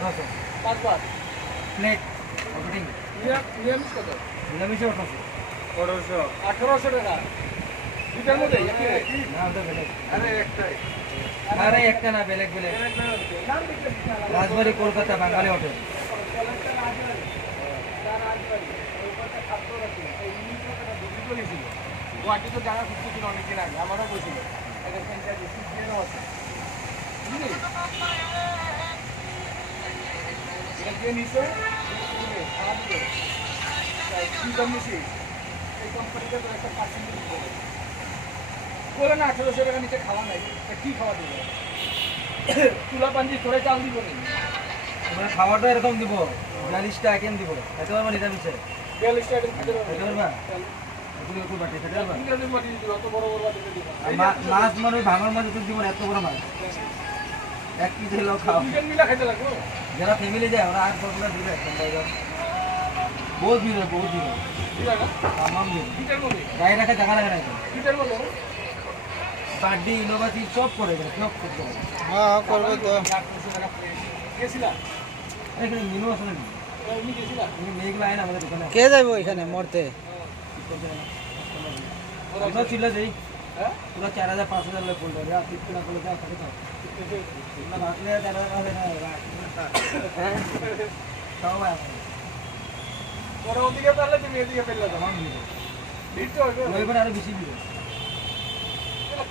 1800 5 বার plate opening নিরামিষ কত নিরামিষে 1800 1800 টাকা দুটার মধ্যে না ওটা বেলেগ আরে একটাই আরে একটা না বেলেগ বেলেগ রাজবাড়ি কলকাতা বাঙালি হোটেল গুয়াহাটিতে জায়গা খুঁজতে ছিল অনেকদিন আগে আমারও বলছিল একটা ফ্র্যাঞ্চাইজি সিপিএনও আছে বুঝলি এটা দিয়ে নিছো এই কোম্পানিতে তো একটা পার্সেন্টেজ বলে না 1800 টাকা নিচে খাওয়া নাই কি খাওয়া দেবে তুলা পাঞ্জি করে চাল দিব নি মানে খাওয়াটা এরকম দিব 42টা আইটেম দিব খেতে পারবা নিরামিষে 42 টাকা খেতে খেতে পারবা এগুলো একটু বাটি খেতে পারবা ইংরেজি মাটি দিব অত বড় বড় বাটি দিব মাছ মানে ওই ভাঙর মাছ তো দিব না এত বড় মাছ 1 কেজি লোক খাও দুজন মিলা খেতে লাগবে যারা ফ্যামিলি যায় ওরা আর কতটা দিবে বহুত ভিড় হয় বহুত ভিড় হয় দিলা না তামাম ভিড় দুটার মধ্যে গাড়ি রাখা জায়গা লাগে না এখানে দুটার মধ্যে বার্থডে ইনোভেটিভ সব করে এখানে সব করতে পারে হ্যাঁ করবে তো গেছিলা এখানে মেনু আছে নাকি এমনি গেছিলা মেয়েগুলো আয় না আমাদের দোকানে কে যাইবো এখানে মরতে ওরা ছিল যেই হ্যাঁ পুরো 4000 5000 লোক বলতো রে আপনি কিনা বলে যাও খালি খাও না ভাবলে 4000 না হ্যাঁ তাও ভাই ওরা ওদিকে তাহলে তুমি এদিকে ফেললে তো তামাম ভিড় ভিড় তো হবে ওইবার আরো বেশি ভিড়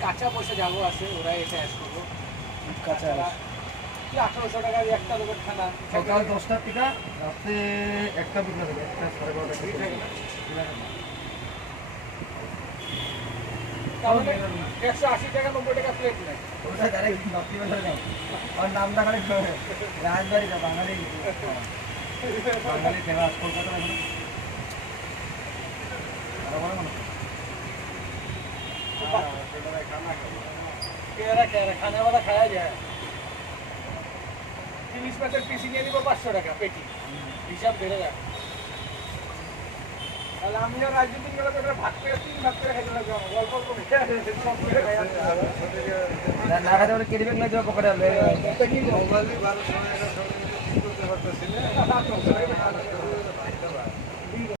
কাঁচা পয়সা যাবো আছে ওরা এসে অ্যাড করবো কাঁচা 1800 টাকা একটা দোকান খানা সকাল 10টার থেকে রাতে 1টা বিকেল থেকে 1টা 12:30 তাহলে 180 টাকা 90 টাকা প্লেট নেয় ওটা ডাইরেক্ট নকলি বাজার না আর নামটা খালি রাজবাড়ি না বাঙালি বাঙালি ফেমাস কলকাতা না আর বড় মনে কেরা খানা वाला খায়া যায় 30 প্যাকেট পিসি নিয়ে নিব 500 টাকা পেটি হিসাব বেড়ে যায় তাহলে আমি আর রাজনীতি গেলে তো ভাগ করে 3 ভাগ করে খেতে লাগবে অল্প অল্প সব করে খাই না না খাতে বলে কেডি ব্যাগ না যাও পকেটে লয়ে এটা কি মোবাইল 1200 টাকা সব করতে পারতেছি না